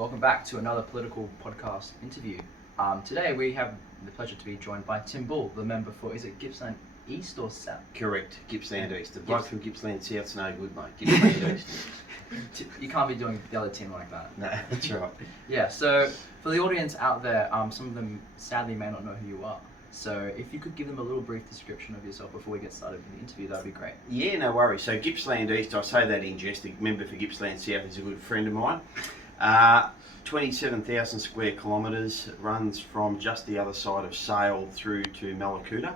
Welcome back to another political podcast interview. Today we have the pleasure to be joined by Tim Bull, the member for, is it Gippsland East or South? Correct, Gippsland East. The bloke from Gippsland South's no good, mate. Gippsland East. You can't be doing the other Tim like that. No, that's right. Yeah, so for the audience out there, some of them sadly may not know who you are. So if you could give them a little brief description of yourself before we get started with the interview, that would be great. Yeah, no worries. So Gippsland East, I say that in jest. The member for Gippsland South is a good friend of mine. 27,000 square kilometres, runs from just the other side of Sale through to Mallacoota.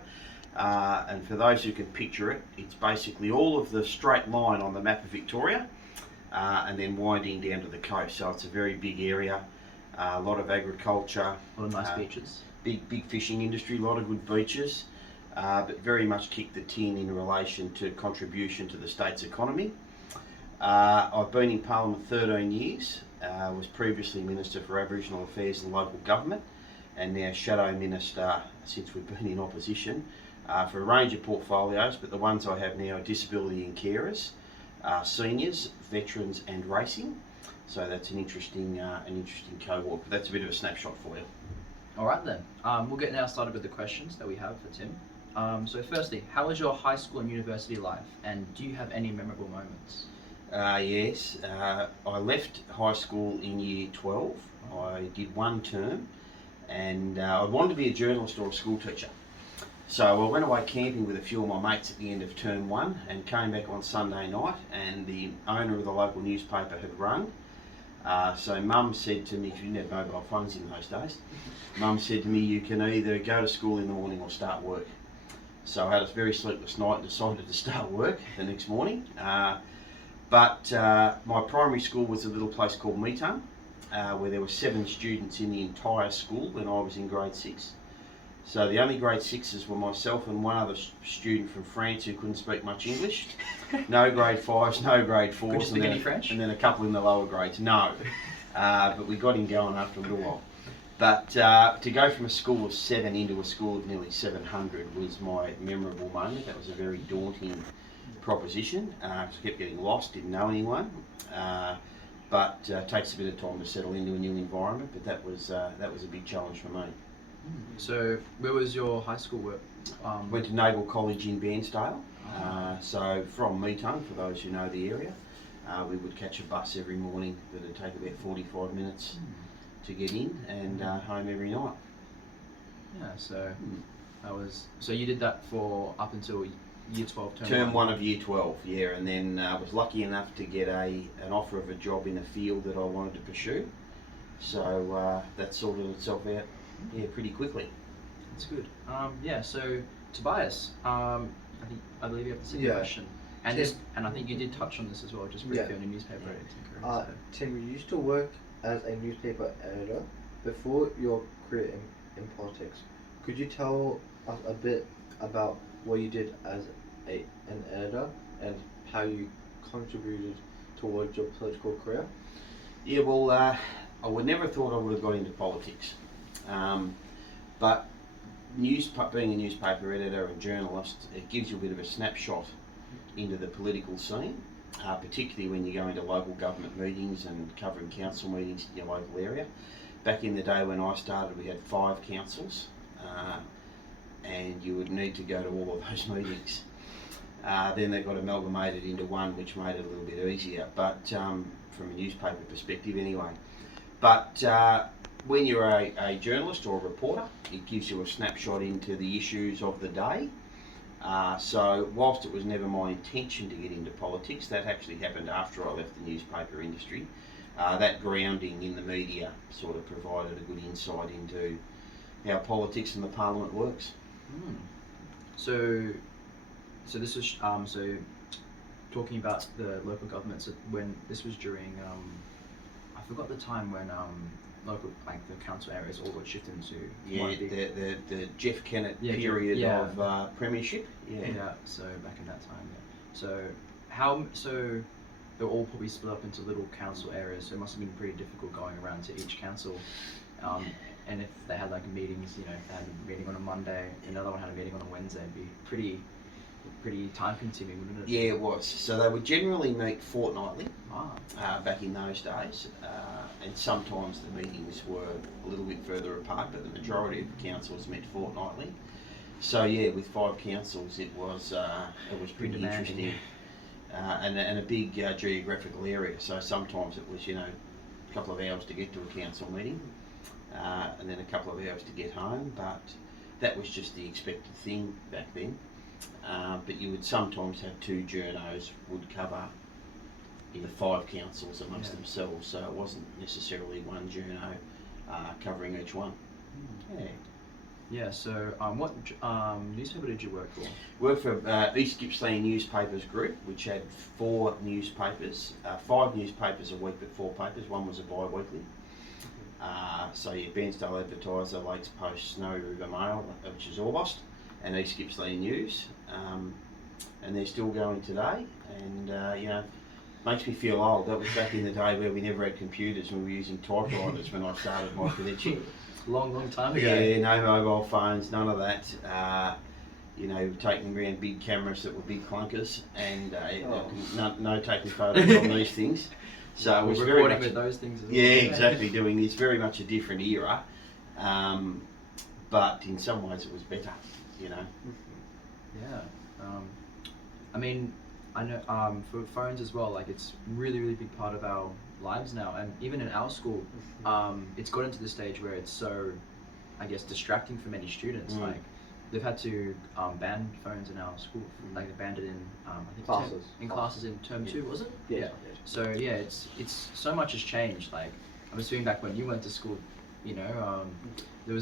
And for those who can picture it, it's basically all of the straight line on the map of Victoria and then winding down to the coast. So it's a very big area, a lot of agriculture. A lot of nice beaches. Big fishing industry, a lot of good beaches, but very much kick the tin in relation to contribution to the state's economy. I've been in Parliament 13 years, was previously Minister for Aboriginal Affairs and Local Government, and now Shadow Minister since we've been in opposition for a range of portfolios, but the ones I have now are disability and carers, seniors, veterans and racing. So that's an interesting cohort, but that's a bit of a snapshot for you. Alright then, we'll get now started with the questions that we have for Tim. So firstly, how was your high school and university life, and do you have any memorable moments? Yes, I left high school in year 12. I did one term and I wanted to be a journalist or a school teacher. So I went away camping with a few of my mates at the end of term one and came back on Sunday night, and the owner of the local newspaper had rung. So Mum said to me, because you didn't have mobile phones in those days, Mum said to me, you can either go to school in the morning or start work. So I had a very sleepless night and decided to start work the next morning. But my primary school was a little place called Meetung, where there were 7 students in the entire school when I was in grade 6. So the only grade 6s were myself and one other student from France who couldn't speak much English. No grade 5s, no grade 4s. Could you speak any French? And then a couple in the lower grades. No. But we got him going after a little while. But to go from a school of 7 into a school of nearly 700 was my memorable moment. That was a very daunting proposition. I kept getting lost, didn't know anyone. But takes a bit of time to settle into a new environment. But that was a big challenge for me. So where was your high school work? Went to Naval College in Bairnsdale. So from Meetung, for those who know the area, we would catch a bus every morning that would take about 45 minutes to get in, and home every night. Yeah, so that was, so you did that for up until year 12 term 1 of year 12, yeah, and then I was lucky enough to get an offer of a job in a field that I wanted to pursue. So that sorted itself out, yeah, pretty quickly. That's good. Yeah, so Tobias, I believe you have the same question. And I think you did touch on this as well, just briefly on your newspaper editing career. Tim, you used to work as a newspaper editor before your career in politics. Could you tell us a bit about what you did as an editor and how you contributed towards your political career? Yeah, well, I would never thought I would have got into politics. But being a newspaper editor and journalist, it gives you a bit of a snapshot into the political scene, particularly when you go into local government meetings and covering council meetings in your local area. Back in the day when I started, we had 5 councils, and you would need to go to all of those meetings. Then they got amalgamated into one, which made it a little bit easier, but from a newspaper perspective anyway. But when you're a journalist or a reporter, it gives you a snapshot into the issues of the day. So whilst it was never my intention to get into politics, that actually happened after I left the newspaper industry. That grounding in the media sort of provided a good insight into how politics and the parliament works. So this was so talking about the local governments. When this was during I forgot the time when local, like the council areas all got shifted into the Jeff Kennett period of premiership. Yeah. So back in that time, So they're all probably split up into little council areas. So it must have been pretty difficult going around to each council. And if they had like meetings, if they had a meeting on a Monday, another one had a meeting on a Wednesday, it'd be pretty time consuming, wouldn't it? Yeah, it was. So they would generally meet fortnightly back in those days, and sometimes the meetings were a little bit further apart, but the majority of the councils met fortnightly. So yeah, with 5 councils, it was pretty demanding. interesting, and a big geographical area. So sometimes it was, you know, a couple of hours to get to a council meeting, and then a couple of hours to get home. But that was just the expected thing back then. But you would sometimes have 2 journos would cover the 5 councils amongst themselves, so it wasn't necessarily one journo covering each one. Yeah. Yeah, so what newspaper did you work for? Worked for East Gippsland Newspapers Group, which had 4 newspapers, 5 newspapers a week, but 4 papers. One was a bi-weekly. So yeah, Bairnsdale Advertiser, Lakes Post, Snowy River Mail, which is Orbost, and East Gippsland News. And they're still going today, and you know, makes me feel old. That was back in the day where we never had computers and we were using typewriters when I started my cadetship. Long time ago. Yeah, no mobile phones, none of that. You know, taking around big cameras that were big clunkers, and no taking photos on these things. So it was very recording much with those things as well. yeah, exactly. Doing this, very much a different era, but in some ways it was better. You know. Yeah. I mean, I know for phones as well, like it's really big part of our lives now, and even in our school, it's gotten to the stage where it's so, I guess, distracting for many students. Like they've had to ban phones in our school. Like they banned it in I think classes in term 2, was it? Yeah. So yeah, it's so much has changed. Like I'm assuming back when you went to school, you know, there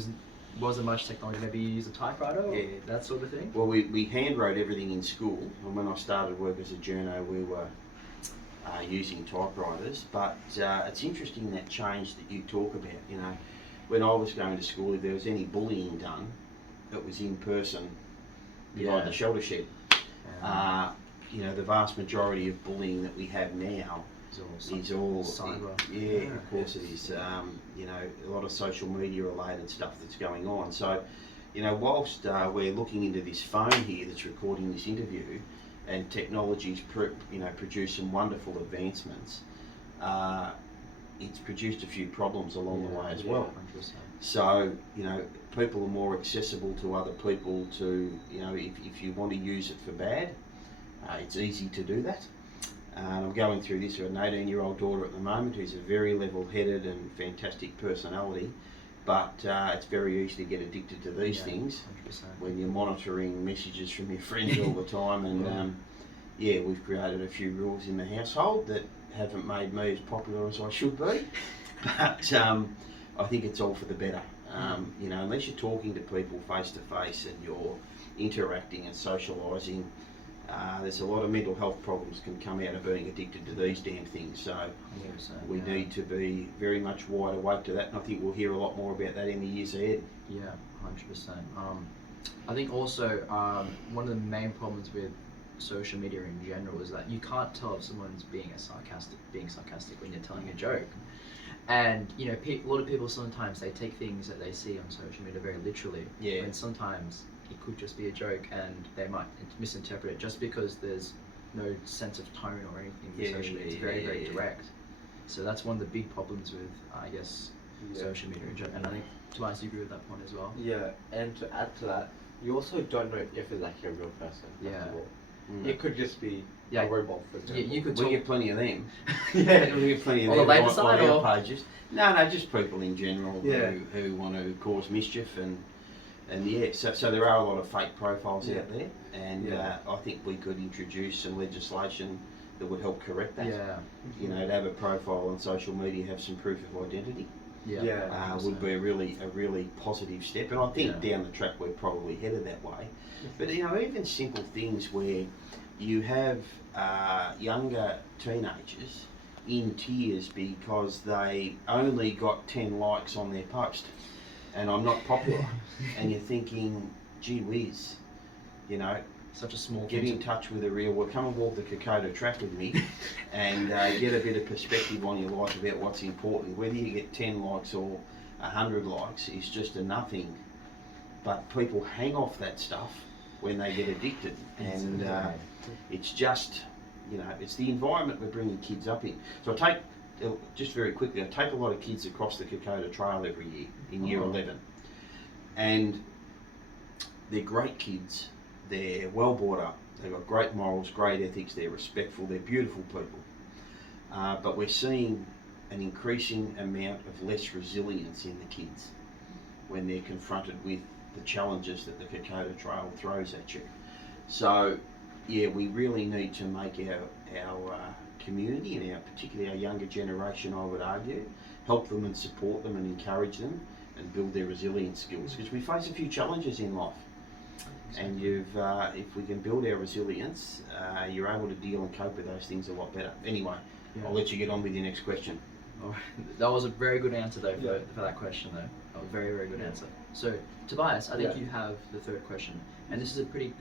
wasn't much technology. Maybe you used a typewriter or that sort of thing? Well, we hand wrote everything in school, and when I started work as a journo, we were using typewriters. But it's interesting, that change that you talk about. You know, when I was going to school, if there was any bullying done, it was in person behind the shelter shed. You know, the vast majority of bullying that we have now is all cyber. Yeah, of course it is. You know, a lot of social media related stuff that's going on. So, you know, whilst we're looking into this phone here that's recording this interview, and technology's produced some wonderful advancements, it's produced a few problems along the way as well. 100%. So, you know, people are more accessible to other people to, you know, if you want to use it for bad, it's easy to do that. I'm going through this with an 18-year-old daughter at the moment who's a very level-headed and fantastic personality, but it's very easy to get addicted to these things 100%. when you're monitoring messages from your friends all the time. And we've created a few rules in the household that haven't made me as popular as I should be, but I think it's all for the better. You know, unless you're talking to people face to face and you're interacting and socialising, there's a lot of mental health problems can come out of being addicted to these damn things. So we need to be very much wide awake to that, and I think we'll hear a lot more about that in the years ahead. Yeah, 100%. I think also one of the main problems with social media in general is that you can't tell if someone's being sarcastic when you're telling a joke. And you know, a lot of people sometimes they take things that they see on social media very literally. Yeah. And sometimes it could just be a joke, and they might misinterpret it just because there's no sense of tone or anything with social media. It's very direct. So that's one of the big problems with, I guess, social media in general. And I think Tobias, you agree with that point as well. Yeah, and to add to that, you also don't know if it's actually a real person. It could just be a robot, for example. You could we talk. get plenty of them. We get plenty of On them the later side, on or? our pages. No, just people in general Yeah. who want to cause mischief, and so there are a lot of fake profiles out there, and I think we could introduce some legislation that would help correct that. Yeah. You know, to have a profile on social media, have some proof of identity. Would be a really positive step, and I think down the track we're probably headed that way. But you know, even simple things where you have younger teenagers in tears because they only got 10 likes on their post, and I'm not popular, and you're thinking, gee whiz, you know, Such a small get thing in touch with a real world. Come and walk the Kokoda track with me, and get a bit of perspective on your life about what's important. Whether you get 10 likes or 100 likes is just a nothing, but people hang off that stuff when they get addicted, and it's just, you know, it's the environment we're bringing kids up in. So I take just very quickly, I take a lot of kids across the Kokoda Trail every year in year Oh. 11, and they're great kids. They're well brought up. They've got great morals, great ethics. They're respectful. They're beautiful people. But we're seeing an increasing amount of less resilience in the kids when they're confronted with the challenges that the Kokoda Trail throws at you. So, yeah, we really need to make our community, and particularly our younger generation, I would argue, help them and support them and encourage them and build their resilience skills, because we face a few challenges in life. And if we can build our resilience, you're able to deal and cope with those things a lot better. Anyway, Yeah. I'll let you get on with your next question. Oh, that was a very good answer though Yeah. for that question though. A very, very good answer. So Tobias, I think Yeah. you have the third question, and this is a pretty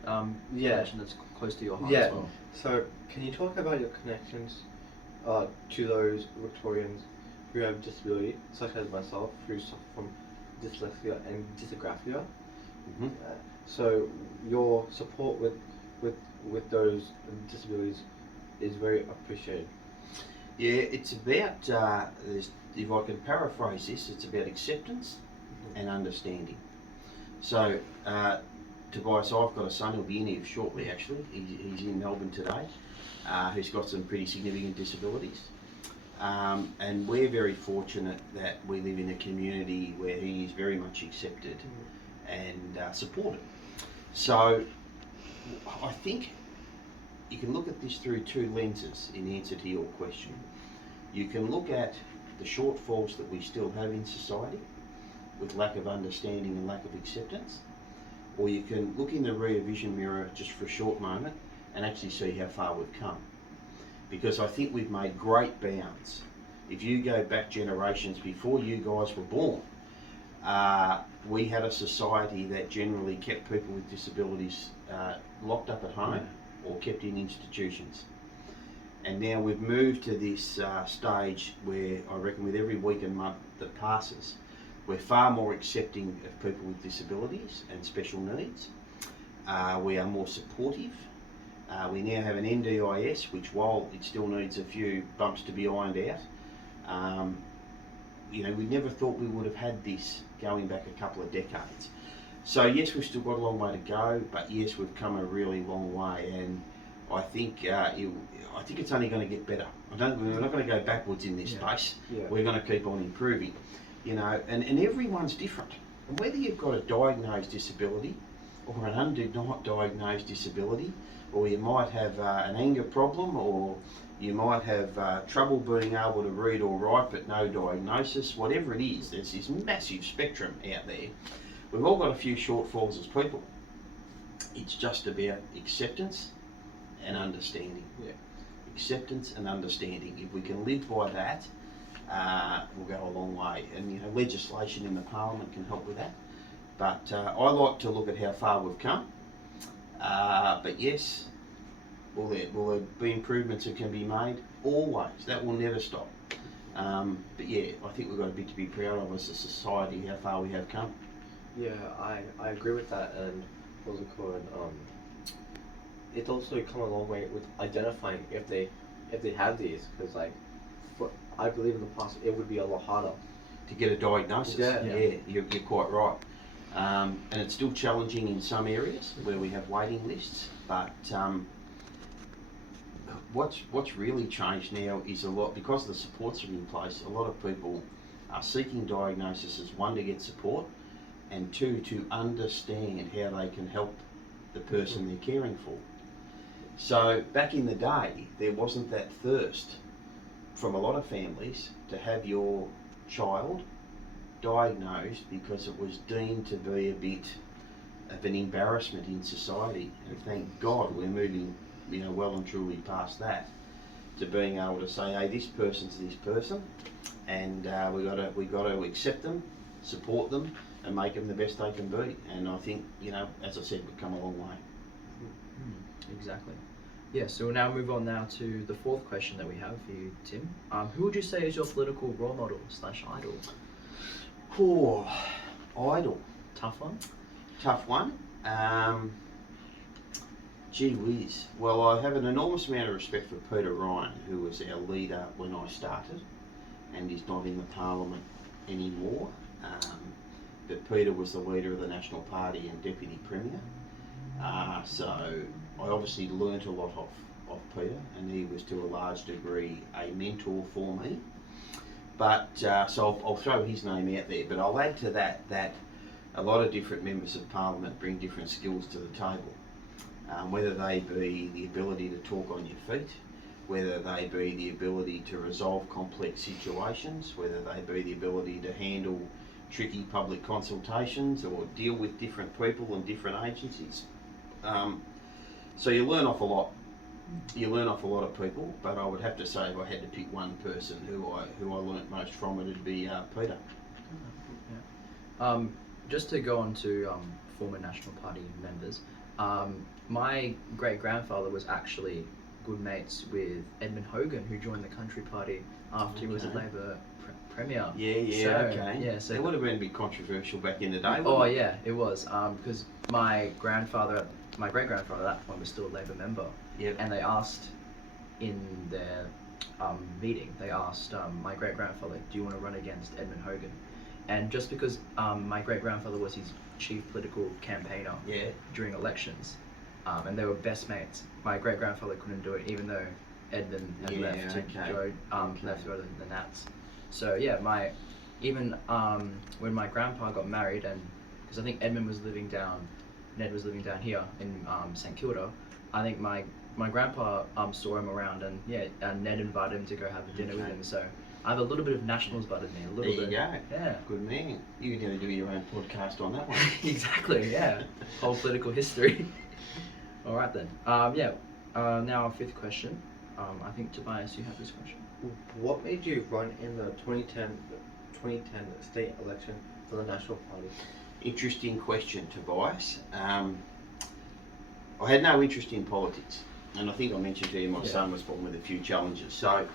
Yeah. question that's close to your heart Yeah. as well. So, can you talk about your connections to those Victorians who have disability, such as myself, who suffer from dyslexia and dysgraphia? Mm-hmm. So, your support with those disabilities is very appreciated. Yeah, it's about, if I can paraphrase this, it's about acceptance and understanding. So, Tobias, I've got a son who'll be in here shortly actually. He's in Melbourne today, who's got some pretty significant disabilities. And we're very fortunate that we live in a community where he is very much accepted and supported. So, I think you can look at this through two lenses in answer to your question. You can look at the shortfalls that we still have in society with lack of understanding and lack of acceptance, or you can look in the rear vision mirror just for a short moment and actually see how far we've come. Because I think we've made great bounds. If you go back generations before you guys were born, we had a society that generally kept people with disabilities locked up at home or kept in institutions. And now we've moved to this stage where I reckon with every week and month that passes, we're far more accepting of people with disabilities and special needs. We are more supportive. We now have an NDIS, which while it still needs a few bumps to be ironed out, we never thought we would have had this going back a couple of decades. So yes, we've still got a long way to go, but yes, we've come a really long way, and I think it's only going to get better. We're not going to go backwards in this space. Yeah. We're going to keep on improving, and everyone's different. And whether you've got a diagnosed disability or an undiagnosed disability, or you might have an anger problem, or you might have trouble being able to read or write but no diagnosis, whatever it is, there's this massive spectrum out there. We've all got a few shortfalls as people. It's just about acceptance and understanding. Yeah. Acceptance and understanding. If we can live by that, we'll go a long way. And legislation in the Parliament can help with that. But I like to look at how far we've come. But yes, will there be improvements that can be made? Always. That will never stop. But yeah, I think we've got a bit to be proud of as a society, how far we have come. Yeah, I agree with that, and what's it called? It's also come a long way with identifying if they have these, because I believe in the past it would be a lot harder To get a diagnosis. Yeah. You're quite right. And it's still challenging in some areas where we have waiting lists, but what's really changed now is a lot, because the supports are in place, a lot of people are seeking diagnosis as one, to get support, and two, to understand how they can help the person they're caring for. So back in the day, there wasn't that thirst from a lot of families to have your child diagnosed, because it was deemed to be a bit of an embarrassment in society. And thank God we're moving, well and truly past that, to being able to say, hey, this person's this person, and we got to accept them, support them, and make them the best they can be. And I think, as I said, we've come a long way. Exactly. Yeah, so we'll now move on to the fourth question that we have for you, Tim. Who would you say is your political role model / idol? Oh, idol. Tough one? Tough one. Gee whiz. Well, I have an enormous amount of respect for Peter Ryan, who was our leader when I started. and is not in the parliament anymore. But Peter was the leader of the National Party and Deputy Premier. So I obviously learnt a lot of Peter, and he was to a large degree a mentor for me. But so I'll throw his name out there, but I'll add to that a lot of different members of Parliament bring different skills to the table, whether they be the ability to talk on your feet, whether they be the ability to resolve complex situations, whether they be the ability to handle tricky public consultations or deal with different people and different agencies. So you learn off a lot. You learn off a lot of people, but I would have to say if I had to pick one person who I learnt most from, it'd be Peter. Yeah. Just to go on to former National Party members, my great-grandfather was actually good mates with Edmund Hogan, who joined the Country Party after he was a Labour Premier. So It would have been a bit controversial back in the day. Oh yeah, it was, because my great-grandfather at that point was still a Labour member. Yep. And they asked in their meeting, they asked my great-grandfather, do you want to run against Edmund Hogan? And just because my great-grandfather was his chief political campaigner during elections, and they were best mates, my great-grandfather couldn't do it, even though Edmund had left to go to the Nats. So yeah, when my grandpa got married, and because I think Ned was living down here in St Kilda, I think my grandpa saw him around, and Ned invited him to go have a dinner with him. So I have a little bit of Nationals blood in me, a little bit. There you go. Yeah. Good man. You can do your own podcast on that one. Exactly. Yeah. Whole political history. All right then. Now our fifth question. I think Tobias, you have this question. What made you run in the 2010 state election for the National Party? Interesting question, Tobias. I had no interest in politics, and I think I mentioned to you my son was born with a few challenges. So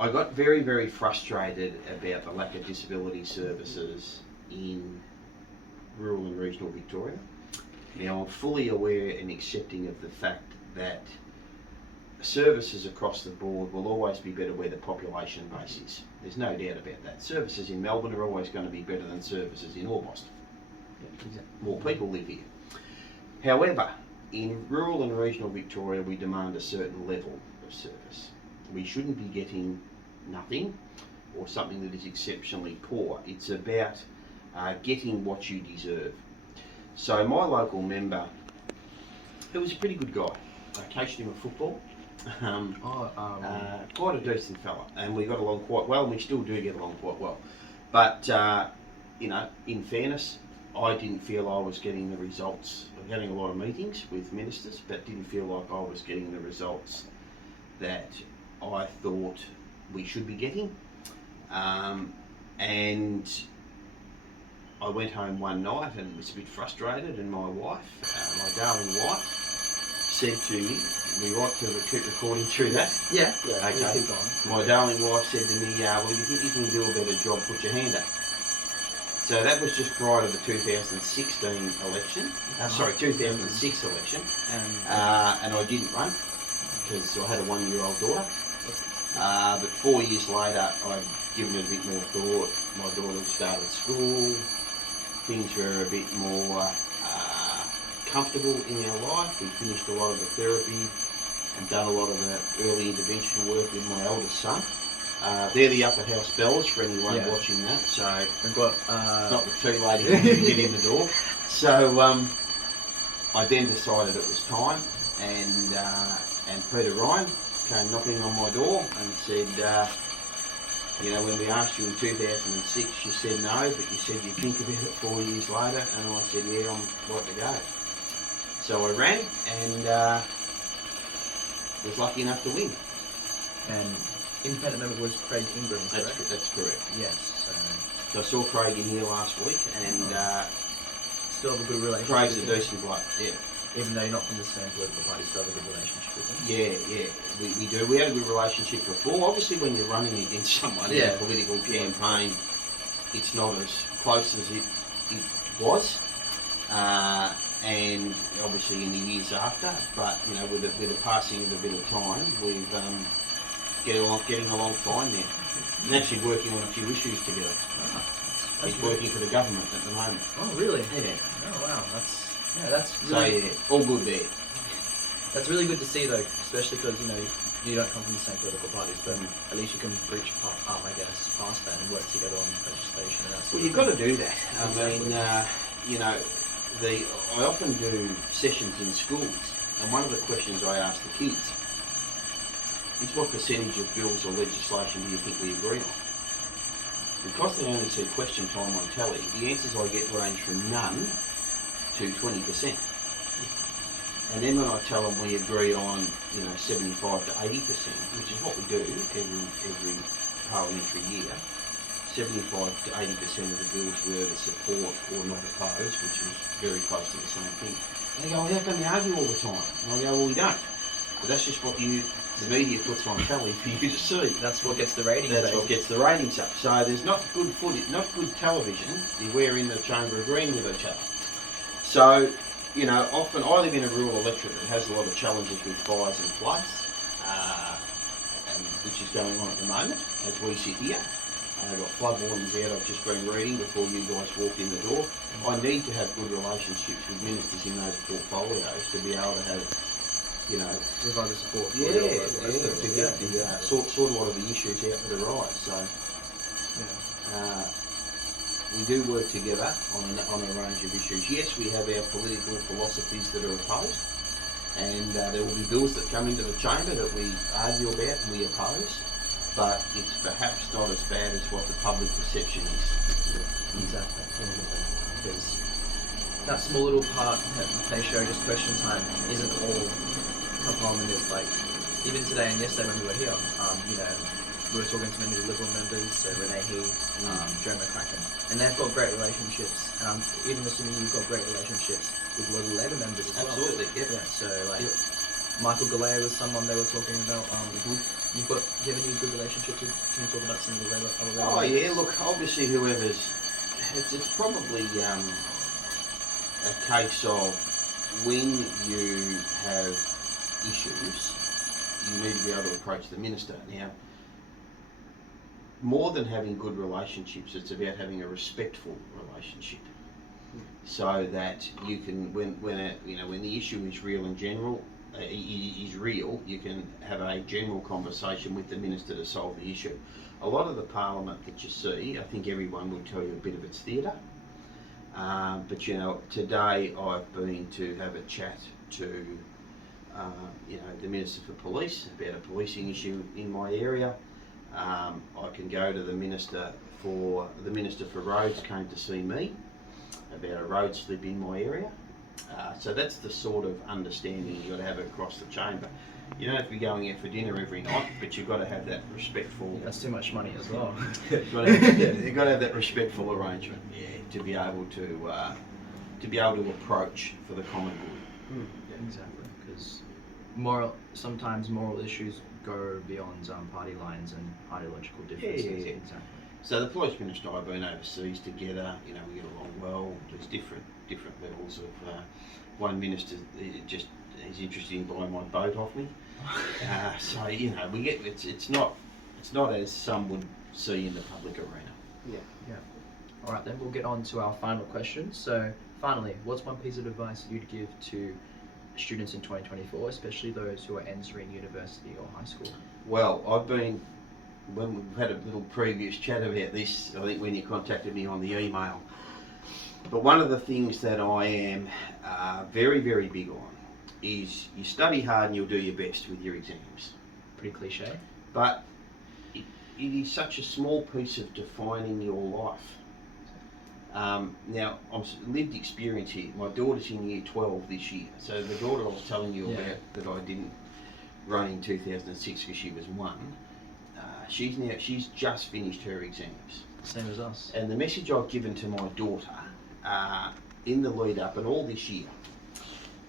I got very, very frustrated about the lack of disability services in rural and regional Victoria. Now, I'm fully aware and accepting of the fact that services across the board will always be better where the population base is. There's no doubt about that. Services in Melbourne are always going to be better than services in Orbost. More people live here. However, in rural and regional Victoria, we demand a certain level of service. We shouldn't be getting nothing or something that is exceptionally poor. It's about getting what you deserve. So my local member, who was a pretty good guy, I coached him at football. Quite a decent fella, and we got along quite well, and we still do get along quite well. But in fairness, I didn't feel I was getting the results. I'm getting a lot of meetings with ministers, but didn't feel like I was getting the results that I thought we should be getting. And I went home one night and was a bit frustrated, and my wife, my darling wife, said to me, we want to keep recording through that? Yeah. Okay. Keep going. My darling wife said to me, well, if you think you can do a better job, put your hand up. So that was just prior to the 2016 election, 2006 election, and I didn't run because I had a 1-year-old daughter. But 4 years later, I'd given it a bit more thought. My daughter started school, things were a bit more comfortable in our life. We finished a lot of the therapy and done a lot of the early intervention work with my eldest son. They're the upper house bells for anyone watching that, so we've got not the tea lady to get in the door. So I then decided it was time, and Peter Ryan came knocking on my door and said, when we asked you in 2006, you said no, but you said you'd think about it 4 years later, and I said, yeah, I'm right to go. So I ran and was lucky enough to win. And independent member was Craig Ingram, correct? That's correct. Yes. So I saw Craig in here last week, and still have a good relationship. Craig's a decent bloke, yeah. Even though you're not from the same political party, still have a good relationship with him. Yeah, we do. We had a good relationship before. Obviously, when you're running against someone in a political campaign, it's not as close as it was. And obviously in the years after, but with the passing of a bit of time, we've getting along fine now. and actually working on a few issues together. He's working for the government at the moment. Oh, really? Yeah. Oh, wow. That's So really, yeah, all good there. that's really good to see, though, especially because, you don't come from the same political parties, but at least you can reach, I guess, past that and work together on legislation and that sort Well, of you've thing. got to do that. Exactly. I mean, I often do sessions in schools, and one of the questions I ask the kids is, what percentage of bills or legislation do you think we agree on? Because they only see question time on telly, the answers I get range from none to 20%. And then when I tell them we agree on, 75 to 80%, which is what we do every parliamentary year, 75 to 80% of the bills we either support or not oppose, which is very close to the same thing. They go, well, how come you argue all the time? And I go, well, we don't. But that's just what the media puts on telly for you to see. That's what gets the ratings. That's what gets the ratings up. So there's not good footage, not good television if we're in the chamber agreeing with each other. So, often I live in a rural electorate that has a lot of challenges with fires and floods, and which is going on at the moment as we sit here. I've got flood warnings out I've just been reading before you guys walked in the door. I need to have good relationships with ministers in those portfolios to be able to have, provide the support. For to yeah. get the sort a lot of the issues out that arise. So we do work together on a range of issues. Yes, we have our political philosophies that are opposed, and there will be bills that come into the chamber that we argue about and we oppose, but it's perhaps not as bad as what the public perception is. Exactly. Because that small little part that they show, just question time, isn't all how Parliament is. Like, even today and yesterday when we were here, we were talking to many of the Liberal members, Renee Heath, Joe McCracken, and they've got great relationships. And I'm even assuming you've got great relationships with a lot of Labor members as well. Absolutely, yeah. So, Michael Galea was someone they were talking about. Do you have any good relationships with? Can you talk about some of the other Labor Oh members? yeah, look, obviously it's probably a case of when you have issues, you need to be able to approach the minister. Now, more than having good relationships, it's about having a respectful relationship, so that you can, when the issue is real and general, you can have a general conversation with the minister to solve the issue. A lot of the parliament that you see, I think everyone will tell you a bit of it's theatre. But today I've been to have a chat to the Minister for Police about a policing issue in my area. I can go to the Minister for Roads came to see me about a road slip in my area. So that's the sort of understanding you've got to have across the chamber. You don't have to be going out for dinner every night, but you've got to have that respectful. That's too much money as well. You've got to have that respectful arrangement, to be able to approach for the common good. Exactly, because sometimes moral issues go beyond party lines and ideological differences. Yeah. Exactly. So the police minister and I have been overseas together. We get along well. There's different levels of. One minister is interested in buying my boat off me. So we get it's not as some would see in the public arena. Yeah. All right, then we'll get on to our final question. So, finally, what's one piece of advice you'd give to students in 2024, especially those who are entering university or high school? Well, when we've had a little previous chat about this, I think when you contacted me on the email, but one of the things that I am very, very big on is you study hard and you'll do your best with your exams. Pretty cliche. But it is such a small piece of defining your life. Now, I'm lived experience here. My daughter's in year 12 this year. So the daughter I was telling you about that I didn't run in 2006 because she was 1, she's just finished her exams. Same as us. And the message I've given to my daughter in the lead up and all this year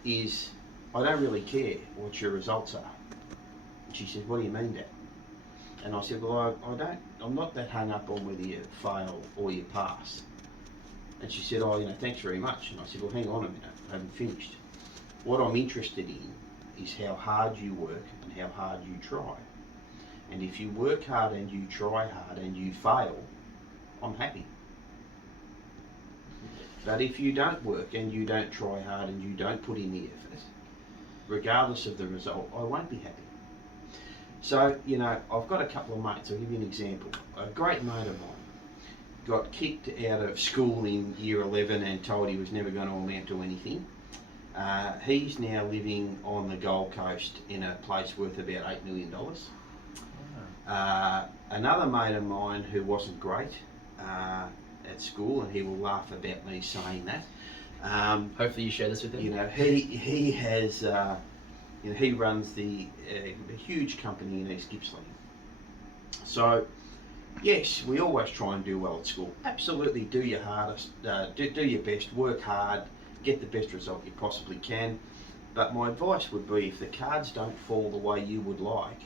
is, I don't really care what your results are. And she said, what do you mean, Dad? And I said, well, I'm not that hung up on whether you fail or you pass. And she said, thanks very much. And I said, well, hang on a minute, I haven't finished. What I'm interested in is how hard you work and how hard you try. And if you work hard and you try hard and you fail, I'm happy. But if you don't work and you don't try hard and you don't put in the effort, regardless of the result, I won't be happy. So, you know, I've got a couple of mates. I'll give you an example. A great mate of mine got kicked out of school in year 11 and told he was never going to amount to anything. He's now living on the Gold Coast in a place worth about $8 million. Another mate of mine who wasn't great at school, and he will laugh about me saying that. Hopefully you share this with him. You know, he has, you know, he runs a huge company in East Gippsland. So, yes, we always try and do well at school. Absolutely, do your hardest, do your best, work hard, get the best result you possibly can. But my advice would be, if the cards don't fall the way you would like,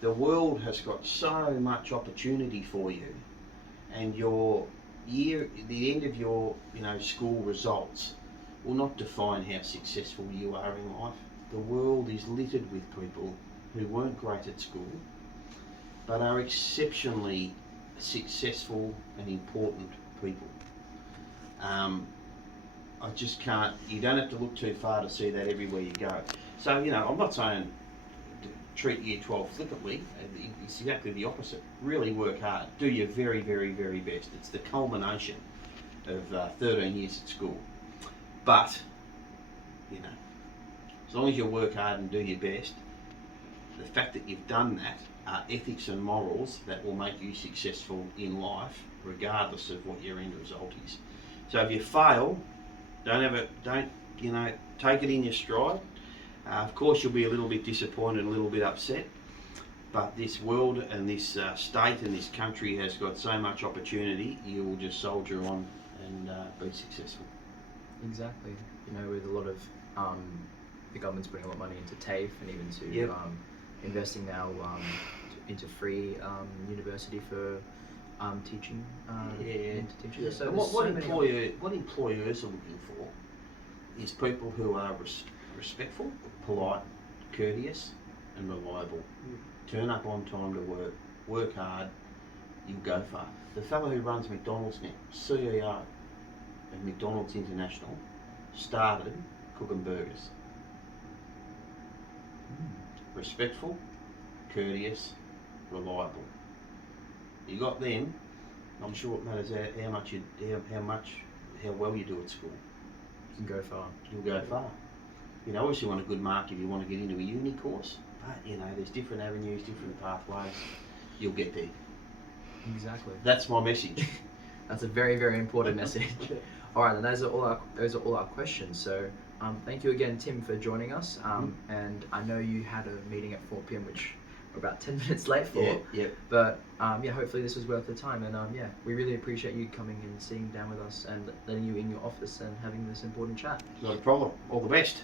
the world has got so much opportunity for you, and the end of your, you know, school results will not define how successful you are in life. The world is littered with people who weren't great at school, but are exceptionally successful and important people. I just can't, you don't have to look too far to see that everywhere you go. So, you know, I'm not saying treat year 12 flippantly. It's exactly the opposite. Really work hard. Do your very, very, very best. It's the culmination of 13 years at school. But, you know, as long as you work hard and do your best, the fact that you've done that are ethics and morals that will make you successful in life, regardless of what your end result is. So if you fail, don't you know, take it in your stride. Of course, you'll be a little bit disappointed, a little bit upset, but this world and this state and this country has got so much opportunity. You will just soldier on and be successful. Exactly. You know, with a lot of the government's putting a lot of money into TAFE and even to Yep. investing now into free university for teaching. Into teaching. Yeah. So And there's what so many employers are looking for is people who are respectful, polite, courteous, and reliable. Turn up on time to work hard, you'll go far. The fellow who runs McDonald's now, CEO of McDonald's International, started cooking burgers. Respectful, courteous, reliable. You got them, I'm sure it matters how well you do at school. You can go far. You'll go far. You know, obviously you want a good mark if you want to get into a uni course, but you know, there's different avenues, different pathways. You'll get there. Exactly. That's my message. That's a very, very important message. All right, and those are all our questions. So, thank you again, Tim, for joining us. And I know you had a meeting at 4 p.m, which we're about 10 minutes late for. Yeah. But yeah, hopefully this was worth the time. And yeah, we really appreciate you coming and sitting down with us and letting you in your office and having this important chat. Not a problem. All the best.